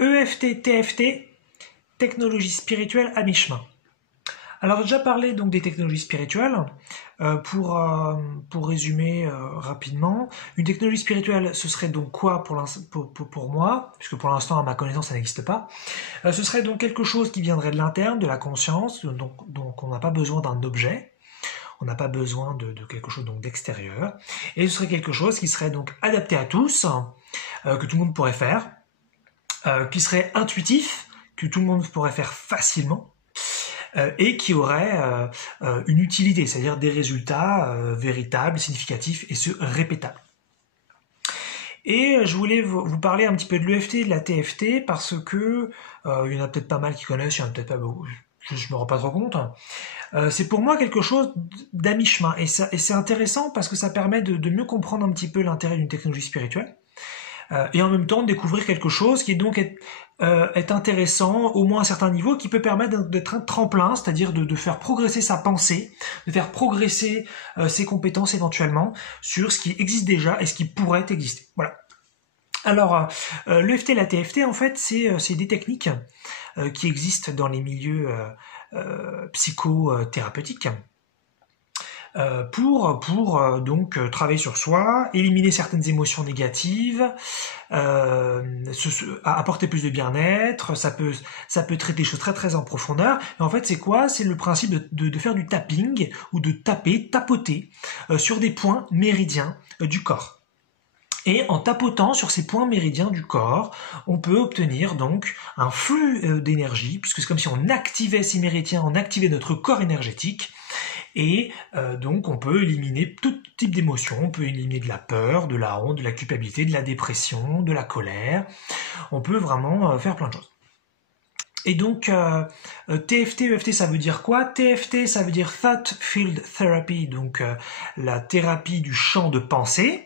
EFT, TFT, technologie spirituelle à mi-chemin. Alors, j'ai déjà parlé donc des technologies spirituelles. Pour résumer rapidement, une technologie spirituelle, ce serait donc quoi pour moi, puisque pour l'instant, à ma connaissance, ça n'existe pas. Ce serait donc quelque chose qui viendrait de l'interne, de la conscience, donc on n'a pas besoin d'un objet, on n'a pas besoin de quelque chose donc d'extérieur, et ce serait quelque chose qui serait donc adapté à tous, que tout le monde pourrait faire, qui serait intuitif, que tout le monde pourrait faire facilement, et qui aurait une utilité, c'est-à-dire des résultats véritables, significatifs et répétables. Et je voulais vous parler un petit peu de l'EFT et de la TFT parce que il y en a peut-être pas mal qui connaissent, il y en a peut-être pas beaucoup, je me rends pas trop compte. C'est pour moi quelque chose d'à mi-chemin et c'est intéressant parce que ça permet de mieux comprendre un petit peu l'intérêt d'une technologie spirituelle. Et en même temps de découvrir quelque chose qui donc est intéressant, au moins à un certain niveau, qui peut permettre d'être un tremplin, c'est-à-dire de faire progresser sa pensée, de faire progresser ses compétences éventuellement sur ce qui existe déjà et ce qui pourrait exister. Voilà. Alors, l'EFT et la TFT, en fait, c'est des techniques qui existent dans les milieux psychothérapeutiques. Pour donc travailler sur soi, éliminer certaines émotions négatives, apporter plus de bien-être, ça peut traiter des choses très très en profondeur. Et en fait, c'est quoi? C'est le principe de faire du tapping ou de tapoter sur des points méridiens du corps. Et en tapotant sur ces points méridiens du corps, on peut obtenir donc un flux d'énergie, puisque c'est comme si on activait ces méridiens, on activait notre corps énergétique. Et donc on peut éliminer tout type d'émotions, on peut éliminer de la peur, de la honte, de la culpabilité, de la dépression, de la colère, on peut vraiment faire plein de choses. Et donc TFT, EFT ça veut dire quoi? TFT ça veut dire Thought Field Therapy, donc la thérapie du champ de pensée.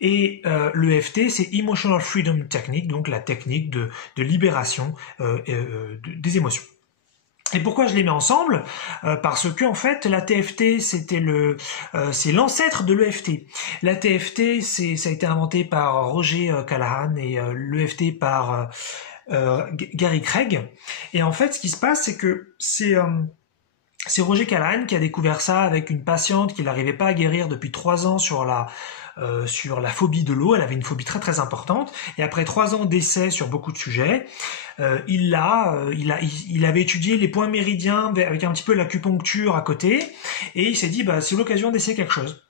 Et l'EFT c'est Emotional Freedom Technique, donc la technique de libération des émotions. Et pourquoi je les mets ensemble? Parce que en fait la TFT c'est l'ancêtre de l'EFT. La TFT ça a été inventé par Roger Callahan et l'EFT par Gary Craig. Et en fait ce qui se passe c'est que c'est Roger Callahan qui a découvert ça avec une patiente qu'il n'arrivait pas à guérir depuis 3 ans sur la phobie de l'eau. Elle avait une phobie très très importante et après 3 ans d'essais sur beaucoup de sujets, il avait étudié les points méridiens avec un petit peu l'acupuncture à côté et il s'est dit c'est l'occasion d'essayer quelque chose.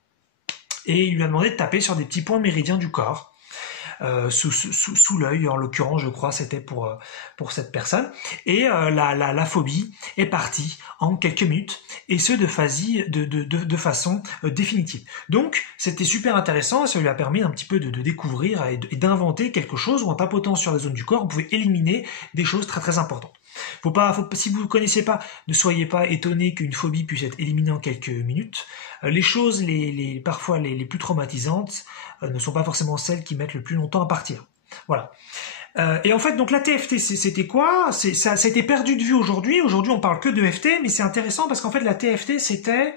Et il lui a demandé de taper sur des petits points méridiens du corps. Sous l'œil, en l'occurrence, je crois, c'était pour cette personne. Et la phobie est partie en quelques minutes, et ce de façon définitive. Donc, c'était super intéressant, et ça lui a permis un petit peu de découvrir et d'inventer quelque chose où en tapotant sur les zones du corps, on pouvait éliminer des choses très très importantes. Si vous ne connaissez pas, ne soyez pas étonné qu'une phobie puisse être éliminée en quelques minutes. Les choses parfois les plus traumatisantes ne sont pas forcément celles qui mettent le plus longtemps à partir. Voilà. Et en fait, donc la TFT, c'était quoi? Ça a été perdu de vue aujourd'hui. Aujourd'hui, on parle que de EFT, mais c'est intéressant parce qu'en fait, la TFT, c'était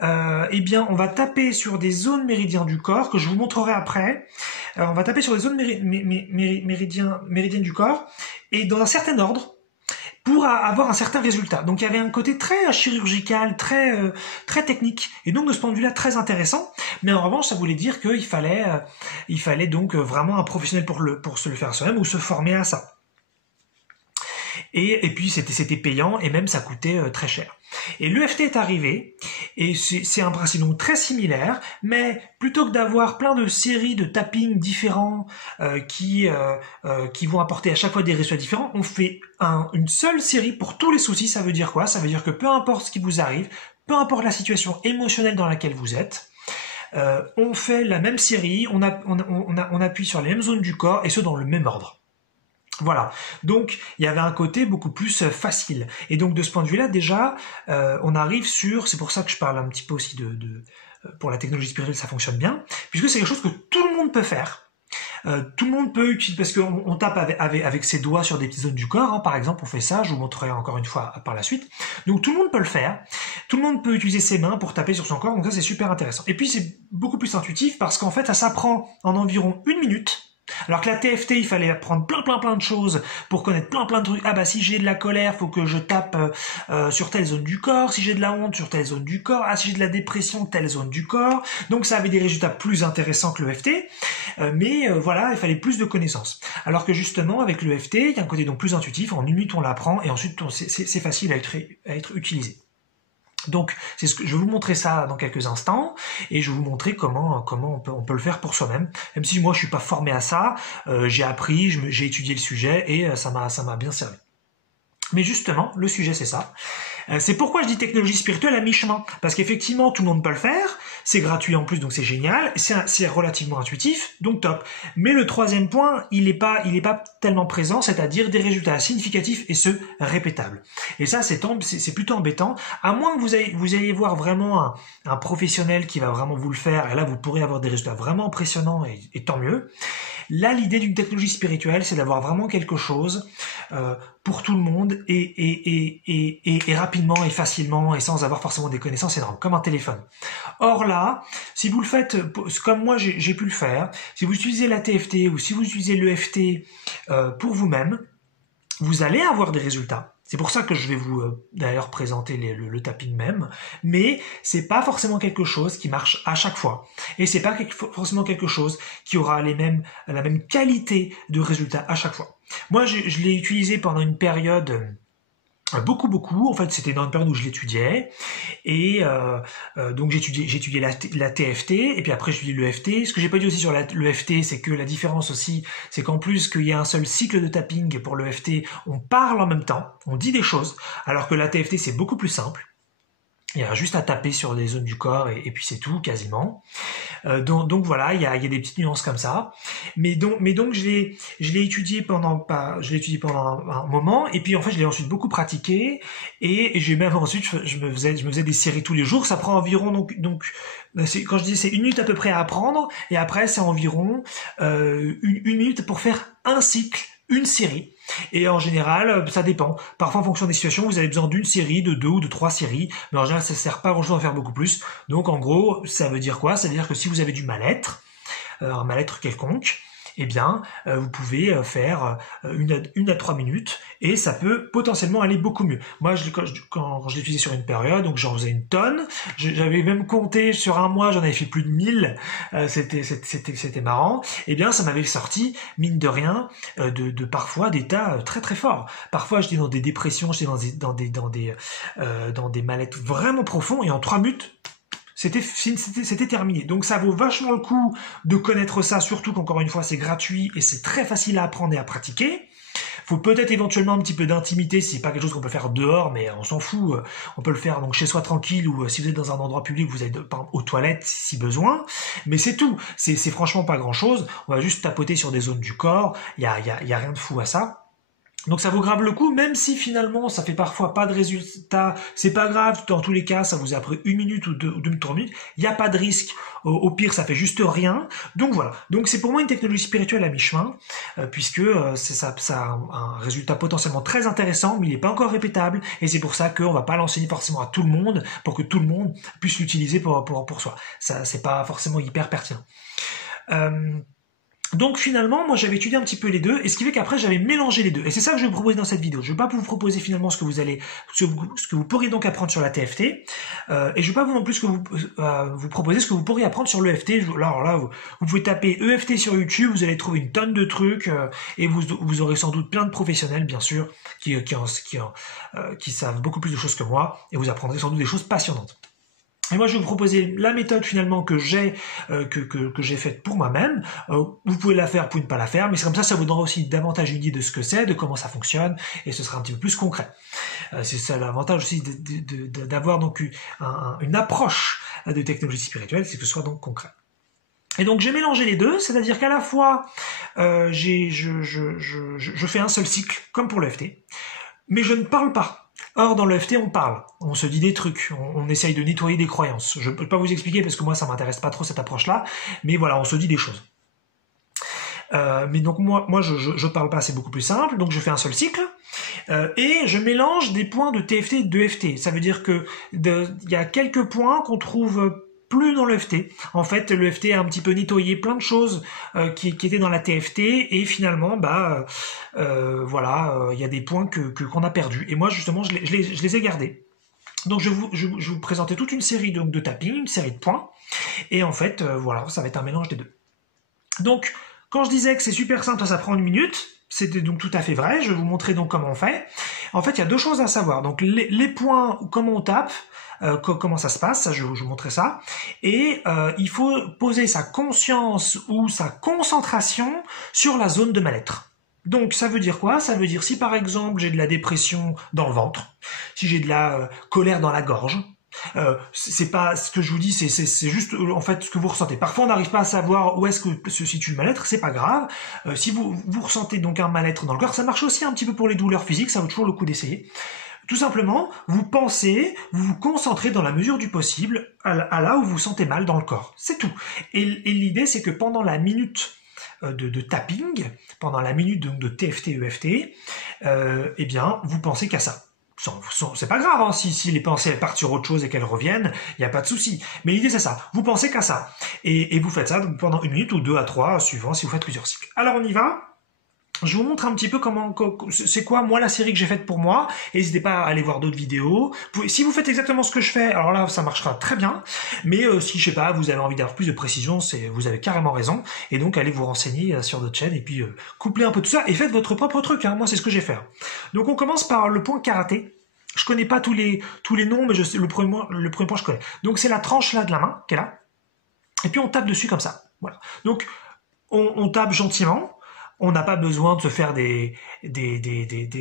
on va taper sur des zones méridiennes du corps que je vous montrerai après. On va taper sur des zones méridiennes du corps et dans un certain ordre, pour avoir un certain résultat. Donc il y avait un côté très chirurgical, très technique, et donc de ce point de vue-là très intéressant. Mais en revanche, ça voulait dire qu'il fallait donc vraiment un professionnel pour se le faire soi-même ou se former à ça. Et puis c'était payant et même ça coûtait très cher. Et l'EFT est arrivé et c'est un principe donc très similaire, mais plutôt que d'avoir plein de séries de tapping différents qui vont apporter à chaque fois des résultats différents, on fait une seule série pour tous les soucis. Ça veut dire quoi? Ça veut dire que peu importe ce qui vous arrive, peu importe la situation émotionnelle dans laquelle vous êtes, on fait la même série, on appuie sur les mêmes zones du corps et ce dans le même ordre. Voilà, donc il y avait un côté beaucoup plus facile. Et donc de ce point de vue-là, déjà, on arrive c'est pour ça que je parle un petit peu aussi pour la technologie spirituelle, ça fonctionne bien, puisque c'est quelque chose que tout le monde peut faire. Tout le monde peut utiliser, parce qu'on tape avec ses doigts sur des petites zones du corps, par exemple, on fait ça, je vous montrerai encore une fois par la suite. Donc tout le monde peut le faire, tout le monde peut utiliser ses mains pour taper sur son corps, donc ça c'est super intéressant. Et puis c'est beaucoup plus intuitif, parce qu'en fait ça s'apprend en environ 1 minute, Alors que la TFT, il fallait apprendre plein de choses pour connaître plein de trucs. Ah bah si j'ai de la colère, faut que je tape sur telle zone du corps. Si j'ai de la honte, sur telle zone du corps. Ah si j'ai de la dépression, telle zone du corps. Donc ça avait des résultats plus intéressants que le FT. Mais voilà, il fallait plus de connaissances. Alors que justement, avec le FT, il y a un côté donc plus intuitif. En 1 minute, on l'apprend et ensuite, c'est facile à être utilisé. Donc, je vais vous montrer ça dans quelques instants et je vais vous montrer comment on peut le faire pour soi-même. Même si moi je suis pas formé à ça, j'ai appris, j'ai étudié le sujet et ça m'a bien servi. Mais justement, le sujet c'est ça. C'est pourquoi je dis technologie spirituelle à mi-chemin. Parce qu'effectivement, tout le monde peut le faire. C'est gratuit en plus, donc c'est génial. C'est relativement intuitif, donc top. Mais le troisième point, il est pas tellement présent, c'est-à-dire des résultats significatifs et ceux répétables. Et ça, c'est plutôt embêtant. À moins que vous ayez voir vraiment un professionnel qui va vraiment vous le faire. Et là, vous pourrez avoir des résultats vraiment impressionnants et tant mieux. Là, l'idée d'une technologie spirituelle, c'est d'avoir vraiment quelque chose pour tout le monde et rapidement et facilement et sans avoir forcément des connaissances énormes, comme un téléphone. Or là, si vous le faites comme moi j'ai pu le faire, si vous utilisez la TFT ou si vous utilisez l'EFT pour vous-même, vous allez avoir des résultats. C'est pour ça que je vais vous d'ailleurs présenter le tapping même, mais c'est pas forcément quelque chose qui marche à chaque fois, et c'est pas forcément quelque chose qui aura la même qualité de résultat à chaque fois. Moi, je l'ai utilisé pendant une période beaucoup. En fait, c'était dans une période où je l'étudiais et donc j'étudiais la TFT et puis après j'étudiais l'EFT. Ce que j'ai pas dit aussi sur l'EFT, c'est que la différence aussi, c'est qu'en plus qu'il y a un seul cycle de tapping pour l'EFT, on parle en même temps, on dit des choses, alors que la TFT c'est beaucoup plus simple. Il y a juste à taper sur des zones du corps et puis c'est tout quasiment. Donc voilà, il y a des petites nuances comme ça. Mais donc je l'ai étudié pendant un moment et puis en fait je l'ai ensuite beaucoup pratiqué et j'ai même ensuite je me faisais des séries tous les jours. Ça prend environ donc quand je dis c'est 1 minute à peu près à apprendre et après c'est environ 1 minute pour faire un cycle, une série. Et en général, ça dépend. Parfois, en fonction des situations, vous avez besoin d'une série, de 2 ou de 3 séries. Mais en général, ça sert pas à grand chose d'en faire beaucoup plus. Donc, en gros, ça veut dire quoi? Ça veut dire que si vous avez du mal-être, un mal-être quelconque, eh bien, vous pouvez faire 1 à 3 minutes et ça peut potentiellement aller beaucoup mieux. Moi, quand je l'ai utilisé sur une période, donc j'en faisais une tonne. J'avais même compté sur un mois, j'en avais fait plus de 1000. C'était marrant. Eh bien, ça m'avait sorti, mine de rien, de parfois des tas très forts. Parfois, j'étais dans des dépressions, j'étais dans des mal-être vraiment profonds et en 3 minutes, c'était terminé. Donc ça vaut vachement le coup de connaître ça, surtout qu'encore une fois c'est gratuit et c'est très facile à apprendre et à pratiquer. Faut peut-être éventuellement un petit peu d'intimité si c'est pas quelque chose qu'on peut faire dehors, mais on s'en fout. On peut le faire donc chez soi tranquille ou si vous êtes dans un endroit public, vous allez par exemple aux toilettes si besoin. Mais c'est tout. C'est franchement pas grand-chose. On va juste tapoter sur des zones du corps. Il y a rien de fou à ça. Donc ça vaut grave le coup, même si finalement ça fait parfois pas de résultat, c'est pas grave, dans tous les cas ça vous a pris 1 minute ou 2 minutes, il n'y a pas de risque, au pire ça fait juste rien, donc voilà. Donc c'est pour moi une technologie spirituelle à mi-chemin, puisque ça a un résultat potentiellement très intéressant, mais il n'est pas encore répétable, et c'est pour ça qu'on va pas l'enseigner forcément à tout le monde, pour que tout le monde puisse l'utiliser pour soi. Ça c'est pas forcément hyper pertinent. Donc finalement, moi j'avais étudié un petit peu les deux, et ce qui fait qu'après j'avais mélangé les deux. Et c'est ça que je vais vous proposer dans cette vidéo. Je ne vais pas vous proposer finalement ce que vous pourriez donc apprendre sur la TFT, et je ne vais pas vous non plus vous proposer ce que vous pourriez apprendre sur l'EFT. Alors là, vous pouvez taper EFT sur YouTube, vous allez trouver une tonne de trucs, et vous aurez sans doute plein de professionnels, bien sûr, qui savent beaucoup plus de choses que moi, et vous apprendrez sans doute des choses passionnantes. Et moi, je vais vous proposer la méthode finalement que j'ai faite pour moi-même. Vous pouvez la faire, vous pouvez ne pas la faire, mais c'est comme ça vous donnera aussi davantage une idée de ce que c'est, de comment ça fonctionne, et ce sera un petit peu plus concret. C'est ça l'avantage aussi d'avoir donc une approche de technologie spirituelle, c'est que ce soit donc concret. Et donc j'ai mélangé les deux, c'est-à-dire qu'à la fois je fais un seul cycle, comme pour l'EFT, mais je ne parle pas. Or, dans l'EFT, on parle, on se dit des trucs, on essaye de nettoyer des croyances. Je ne peux pas vous expliquer parce que moi, ça m'intéresse pas trop cette approche-là, mais voilà, on se dit des choses. Mais donc moi je parle pas, c'est beaucoup plus simple, donc je fais un seul cycle, et je mélange des points de TFT et d'EFT. Ça veut dire que il y a quelques points qu'on trouve plus dans l'EFT. En fait, l'EFT a un petit peu nettoyé plein de choses qui étaient dans la TFT et finalement, voilà, il y a des points qu'on a perdus. Et moi, justement, je les ai gardés. Donc, je vous présentais toute une série donc, de tapping, une série de points. Et en fait, voilà, ça va être un mélange des deux. Donc, quand je disais que c'est super simple, ça prend 1 minute, c'était donc tout à fait vrai. Je vais vous montrer donc comment on fait. En fait, il y a 2 choses à savoir. Donc, les points, comment on tape, comment ça se passe, ça, je vais vous montrer ça. Et il faut poser sa conscience ou sa concentration sur la zone de mal-être. Donc, ça veut dire quoi? Ça veut dire si par exemple j'ai de la dépression dans le ventre, si j'ai de la colère dans la gorge, c'est pas ce que je vous dis, c'est juste en fait ce que vous ressentez. Parfois on n'arrive pas à savoir où est-ce que se situe le mal-être, c'est pas grave. Si vous ressentez donc un mal-être dans le corps, ça marche aussi un petit peu pour les douleurs physiques, ça vaut toujours le coup d'essayer. Tout simplement, vous pensez, vous vous concentrez dans la mesure du possible à là où vous vous sentez mal dans le corps. C'est tout. Et l'idée c'est que pendant la minute de tapping, pendant la minute de TFT-EFT, eh bien vous pensez qu'à ça. C'est pas grave, hein, si les pensées elles partent sur autre chose et qu'elles reviennent, il n'y a pas de souci. Mais l'idée c'est ça, vous pensez qu'à ça. Et vous faites ça pendant 1 minute ou 2 à 3, suivant si vous faites plusieurs cycles. Alors on y va. Je vous montre un petit peu comment, c'est quoi moi la série que j'ai faite pour moi. N'hésitez pas à aller voir d'autres vidéos. Si vous faites exactement ce que je fais, alors là ça marchera très bien. Mais si je sais pas, vous avez envie d'avoir plus de précision, vous avez carrément raison. Et donc allez vous renseigner sur d'autres chaînes et puis couplez un peu tout ça et faites votre propre truc. Hein. Moi c'est ce que j'ai fait. Donc on commence par le point karaté. Je connais pas tous les noms, mais le premier point je connais. Donc c'est la tranche là de la main qui est là. Et puis on tape dessus comme ça. Voilà. Donc on tape gentiment. On n'a pas besoin de se faire des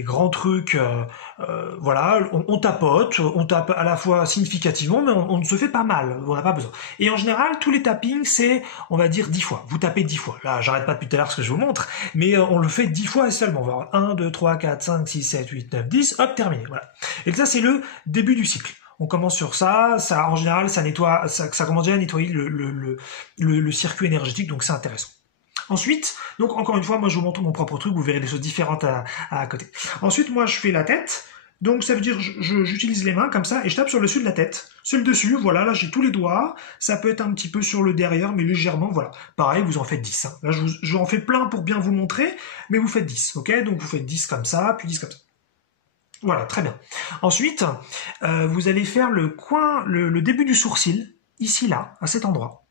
grands trucs. Voilà, on tapote, on tape à la fois significativement, mais on ne se fait pas mal. On n'a pas besoin. Et en général, tous les tappings, c'est, on va dire 10 fois. Vous tapez 10 fois. Là, j'arrête pas depuis tout à l'heure ce que je vous montre, mais on le fait 10 fois et seulement. On va avoir 1, 2, 3, 4, 5, 6, 7, 8, 9, 10. Hop, terminé. Voilà. Et ça, c'est le début du cycle. On commence sur ça. Ça, en général, ça nettoie, ça commence déjà à nettoyer le circuit énergétique, donc c'est intéressant. Ensuite, donc encore une fois, moi je vous montre mon propre truc, vous verrez des choses différentes à côté. Ensuite, moi je fais la tête, donc ça veut dire j'utilise les mains comme ça et je tape sur le dessus de la tête. Sur le dessus, voilà, là j'ai tous les doigts, ça peut être un petit peu sur le derrière, mais légèrement, voilà. Pareil, vous en faites 10. Hein. Là je en fais plein pour bien vous montrer, mais vous faites 10, ok? Donc vous faites 10 comme ça, puis 10 comme ça. Voilà, très bien. Ensuite, vous allez faire le début du sourcil, ici, là, à cet endroit.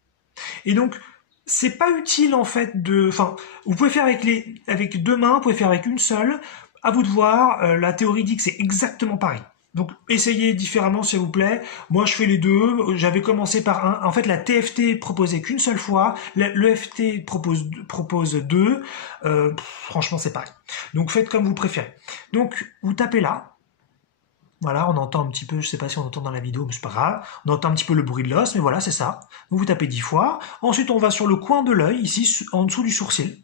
Et donc, c'est pas utile en fait enfin, vous pouvez faire avec 2 mains, vous pouvez faire avec une seule. À vous de voir. La théorie dit que c'est exactement pareil. Donc essayez différemment s'il vous plaît. Moi je fais les deux. J'avais commencé par un. En fait la TFT proposait qu'une seule fois. L'EFT propose 2. Franchement c'est pareil. Donc faites comme vous préférez. Donc vous tapez là. Voilà, on entend un petit peu, je sais pas si on entend dans la vidéo, mais c'est pas grave. On entend un petit peu le bruit de l'os, mais voilà, c'est ça. Donc vous tapez 10 fois. Ensuite, on va sur le coin de l'œil, ici, en dessous du sourcil.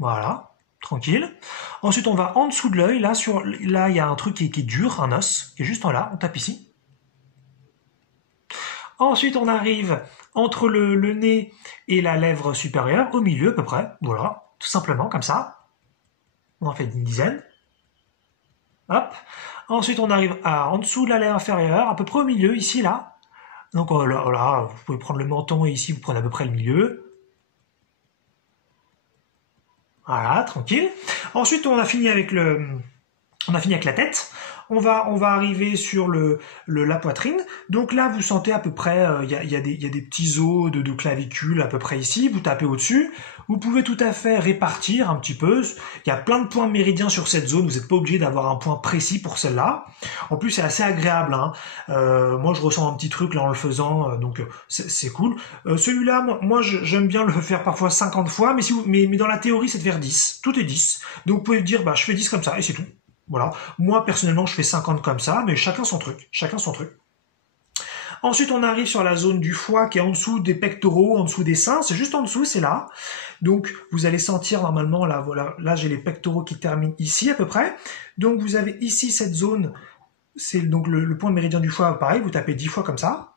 Voilà, tranquille. Ensuite, on va en dessous de l'œil. Là, il y a un truc qui est dur, un os, qui est juste en là. On tape ici. Ensuite, on arrive entre le nez et la lèvre supérieure, au milieu à peu près. Voilà, tout simplement, comme ça. On en fait une dizaine. Hop. Ensuite, on arrive en dessous de la lèvre inférieure, à peu près au milieu, ici, là. Donc là, vous pouvez prendre le menton et ici, vous prenez à peu près le milieu. Voilà, tranquille. Ensuite, on a fini avec la tête. On va arriver sur la poitrine. Donc là, vous sentez à peu près, il y a des petits os de clavicule à peu près ici. Vous tapez au-dessus. Vous pouvez tout à fait répartir un petit peu. Il y a plein de points méridiens sur cette zone. Vous n'êtes pas obligé d'avoir un point précis pour celle-là. En plus, c'est assez agréable. Hein. Moi, je ressens un petit truc là en le faisant, donc c'est cool. Celui-là, moi, j'aime bien le faire parfois 50 fois, mais dans la théorie, c'est de faire 10. Tout est 10. Donc, vous pouvez dire, je fais 10 comme ça et c'est tout. Voilà. Moi, personnellement, je fais 50 comme ça, mais chacun son truc. Chacun son truc. Ensuite, on arrive sur la zone du foie qui est en dessous des pectoraux, en dessous des seins. C'est juste en dessous, c'est là. Donc, vous allez sentir normalement, là, voilà, là, j'ai les pectoraux qui terminent ici à peu près. Donc, vous avez ici cette zone. C'est donc le point méridien du foie, pareil. Vous tapez 10 fois comme ça.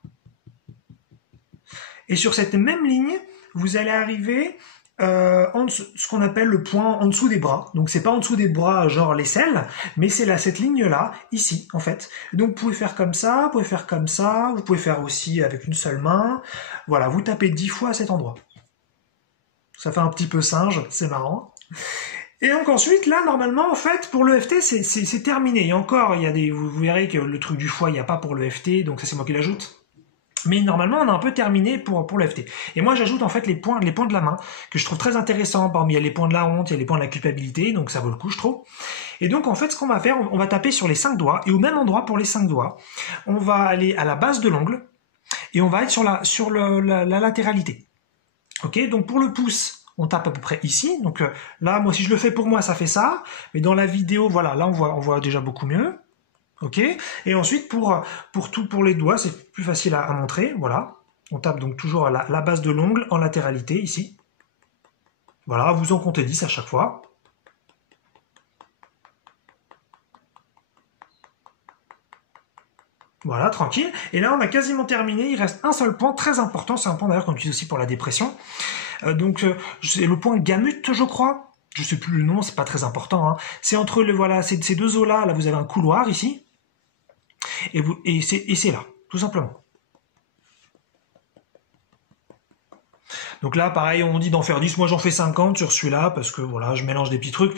Et sur cette même ligne, vous allez arriver ce qu'on appelle le point en dessous des bras. Donc c'est pas en dessous des bras genre l'aisselle, mais c'est là cette ligne là, ici en fait. Donc vous pouvez faire comme ça, vous pouvez faire comme ça, vous pouvez faire aussi avec une seule main. Voilà, vous tapez 10 fois à cet endroit. Ça fait un petit peu singe, c'est marrant. Et donc ensuite, là, normalement, en fait, pour l'EFT, c'est terminé. Et encore, il y a vous verrez que le truc du foie, il n'y a pas pour l'EFT, donc ça c'est moi qui l'ajoute. Mais normalement, on a un peu terminé pour l'EFT. Et moi, j'ajoute en fait les points de la main, que je trouve très intéressants. Parmi, il y a les points de la honte, il y a les points de la culpabilité, donc ça vaut le coup, je trouve. Et donc, en fait, ce qu'on va faire, on va taper sur les 5 doigts, et au même endroit pour les 5 doigts, on va aller à la base de l'ongle, et on va être sur la latéralité. Ok, donc pour le pouce, on tape à peu près ici. Donc là, moi, si je le fais pour moi, ça fait ça. Mais dans la vidéo, voilà, là, on voit déjà beaucoup mieux. Ok. Et ensuite, pour les doigts, c'est plus facile à montrer. Voilà. On tape donc toujours à la base de l'ongle en latéralité, ici. Voilà, vous en comptez 10 à chaque fois. Voilà, tranquille. Et là, on a quasiment terminé. Il reste un seul point très important. C'est un point d'ailleurs qu'on utilise aussi pour la dépression. C'est le point gamut, je crois. Je sais plus le nom, c'est pas très important. Hein. C'est entre ces deux os-là. Là, vous avez un couloir ici. Et c'est là, tout simplement. Donc là, pareil, on dit d'en faire 10. Moi, j'en fais 50 sur celui-là parce que voilà, je mélange des petits trucs.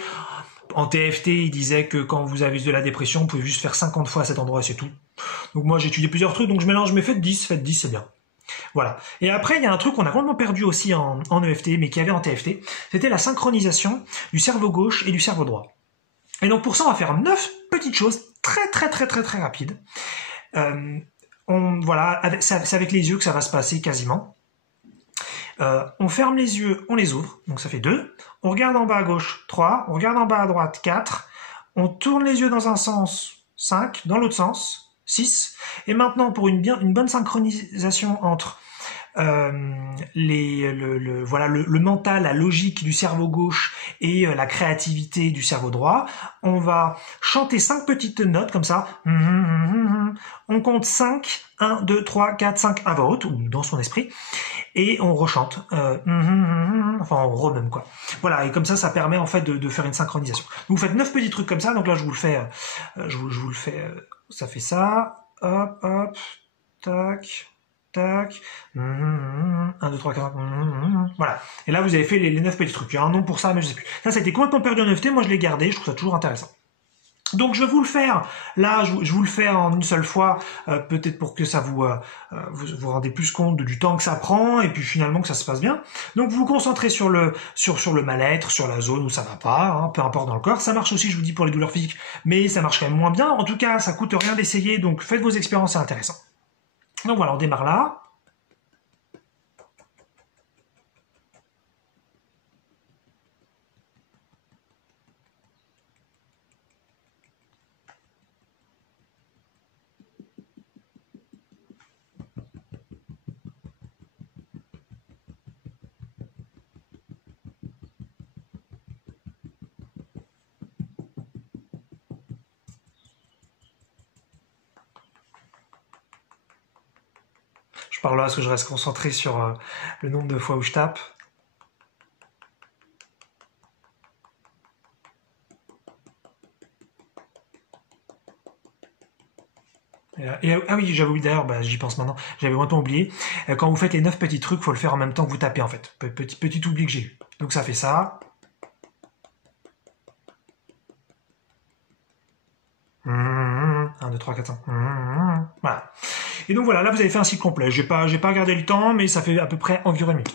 En TFT, il disait que quand vous avez de la dépression, vous pouvez juste faire 50 fois à cet endroit et c'est tout. Donc moi, j'ai étudié plusieurs trucs, donc je mélange, mais faites 10, c'est bien. Voilà. Et après, il y a un truc qu'on a complètement perdu aussi en EFT, mais qu'il y avait en TFT, c'était la synchronisation du cerveau gauche et du cerveau droit. Et donc pour ça, on va faire 9 petites choses très rapides. Voilà, c'est avec les yeux que ça va se passer quasiment. On ferme les yeux, on les ouvre, donc ça fait 2. On regarde en bas à gauche, 3. On regarde en bas à droite, 4. On tourne les yeux dans un sens, 5. Dans l'autre sens, 6. Et maintenant, pour une bonne synchronisation entre le mental, la logique du cerveau gauche et la créativité du cerveau droit, on va chanter 5 petites notes comme ça. On compte 5, 1, 2, 3, 4, 5 à voix haute, ou dans son esprit, et on rechante. Enfin, on remème quoi. Voilà, et comme ça permet en fait de faire une synchronisation. Vous faites 9 petits trucs comme ça, donc là je vous le fais, ça fait ça, hop, hop, tac, tac, 1, 2, 3, 4, voilà. Et là, vous avez fait les 9 petits trucs. Il y a un nom pour ça, mais je sais plus. Ça a été complètement perdu en EFT. Moi, je l'ai gardé. Je trouve ça toujours intéressant. Donc, je vais vous le faire. Là, je vous le fais en une seule fois, peut-être pour que ça vous rendez plus compte du temps que ça prend, et puis finalement que ça se passe bien. Donc, vous vous concentrez sur le mal-être, sur la zone où ça va pas, hein, peu importe dans le corps. Ça marche aussi, je vous dis, pour les douleurs physiques, mais ça marche quand même moins bien. En tout cas, ça coûte rien d'essayer, donc faites vos expériences, c'est intéressant. Donc voilà, on démarre là. Je parle là parce que je reste concentré sur le nombre de fois où je tape. Ah oui, j'avais oublié d'ailleurs, j'y pense maintenant, j'avais vraiment oublié. Quand vous faites les 9 petits trucs, il faut le faire en même temps que vous tapez en fait. Petit oubli que j'ai eu. Donc ça fait ça. 1, 2, 3, 4, 5. Voilà. Et donc voilà, là vous avez fait un cycle complet. J'ai pas regardé le temps, mais ça fait à peu près environ 1 minute.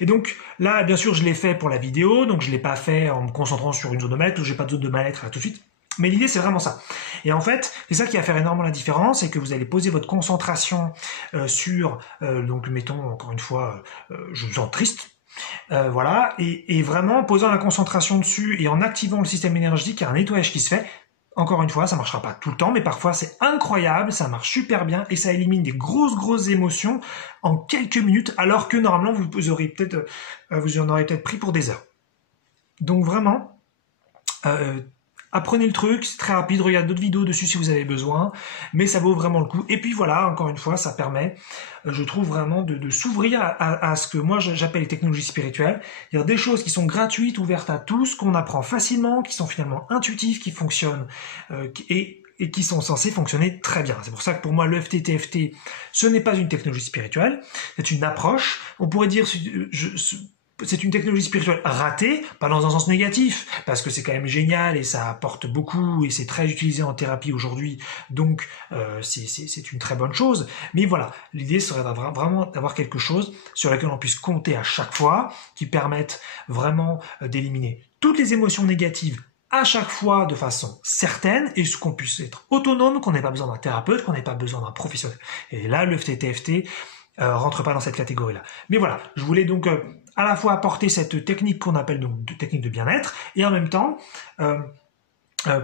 Et donc là, bien sûr, je l'ai fait pour la vidéo, donc je l'ai pas fait en me concentrant sur une zone de mal-être, où j'ai pas de zone de mal-être là tout de suite. Mais l'idée, c'est vraiment ça. Et en fait, c'est ça qui va faire énormément la différence, c'est que vous allez poser votre concentration sur, donc mettons encore une fois, je me sens triste, voilà, et vraiment en posant la concentration dessus et en activant le système énergétique, il y a un nettoyage qui se fait. Encore une fois, ça marchera pas tout le temps, mais parfois c'est incroyable, ça marche super bien et ça élimine des grosses émotions en quelques minutes, alors que normalement vous en aurez peut-être pris pour des heures. Donc vraiment, apprenez le truc, c'est très rapide, regardez d'autres vidéos dessus si vous avez besoin, mais ça vaut vraiment le coup. Et puis voilà, encore une fois, ça permet, je trouve vraiment de s'ouvrir à ce que moi j'appelle les technologies spirituelles. Il y a des choses qui sont gratuites, ouvertes à tous, qu'on apprend facilement, qui sont finalement intuitives, qui fonctionnent et qui sont censés fonctionner très bien. C'est pour ça que pour moi, le FT-TFT, ce n'est pas une technologie spirituelle, c'est une approche. On pourrait dire, c'est une technologie spirituelle ratée, pas dans un sens négatif, parce que c'est quand même génial et ça apporte beaucoup et c'est très utilisé en thérapie aujourd'hui, donc c'est une très bonne chose. Mais voilà, l'idée serait vraiment d'avoir quelque chose sur lequel on puisse compter à chaque fois, qui permette vraiment d'éliminer toutes les émotions négatives à chaque fois de façon certaine et qu'on puisse être autonome, qu'on n'ait pas besoin d'un thérapeute, qu'on n'ait pas besoin d'un professionnel. Et là, le FT-TFT rentre pas dans cette catégorie-là. Mais voilà, je voulais donc à la fois apporter cette technique qu'on appelle donc technique de bien-être et en même temps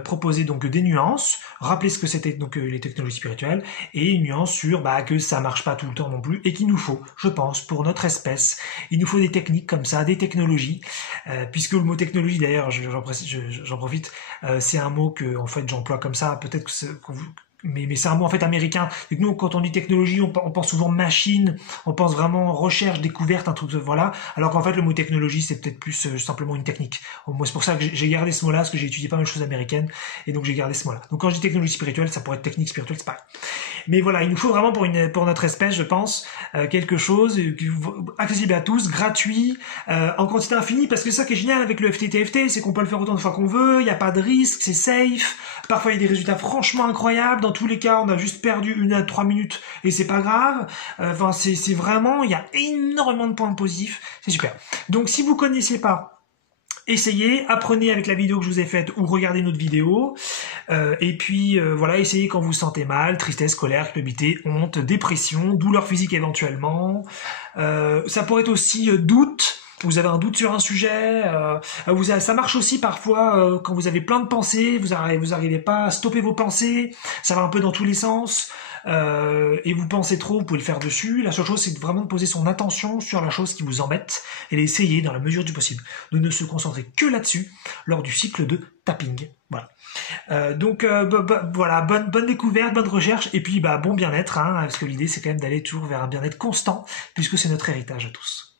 proposer donc des nuances, rappeler ce que c'était donc les technologies spirituelles et une nuance sur que ça marche pas tout le temps non plus et qu'il nous faut, je pense, pour notre espèce, il nous faut des techniques comme ça, des technologies, puisque le mot technologie d'ailleurs, j'en profite, c'est un mot que en fait j'emploie comme ça, peut-être que mais c'est un mot en fait américain. Et nous, quand on dit technologie, on pense souvent machine, on pense vraiment recherche, découverte, un truc de voilà. Alors qu'en fait, le mot technologie, c'est peut-être plus simplement une technique. Moi, c'est pour ça que j'ai gardé ce mot-là, parce que j'ai étudié pas mal de choses américaines, et donc j'ai gardé ce mot-là. Donc quand je dis technologie spirituelle, ça pourrait être technique spirituelle, c'est pareil. Mais voilà, il nous faut vraiment pour notre espèce, je pense, quelque chose accessible à tous, gratuit, en quantité infinie, parce que ça qui est génial avec le FT-TFT, c'est qu'on peut le faire autant de fois qu'on veut, il n'y a pas de risque, c'est safe. Parfois, il y a des résultats franchement incroyables. Dans tous les cas, on a juste perdu 1 à 3 minutes et c'est pas grave. Enfin, c'est vraiment, il y a énormément de points positifs. C'est super. Donc, si vous connaissez pas, essayez, apprenez avec la vidéo que je vous ai faite ou regardez notre vidéo. Et puis, voilà, essayez quand vous vous sentez mal, tristesse, colère, culpabilité, honte, dépression, douleur physique éventuellement. Ça pourrait être aussi doute. Vous avez un doute sur un sujet, ça marche aussi parfois quand vous avez plein de pensées, vous arrivez pas à stopper vos pensées, ça va un peu dans tous les sens, et vous pensez trop, vous pouvez le faire dessus. La seule chose, c'est vraiment de poser son attention sur la chose qui vous embête et d'essayer, dans la mesure du possible, de ne se concentrer que là-dessus lors du cycle de tapping. Voilà. Donc voilà, bonne découverte, bonne recherche, et puis bon bien-être, parce que l'idée c'est quand même d'aller toujours vers un bien-être constant, puisque c'est notre héritage à tous.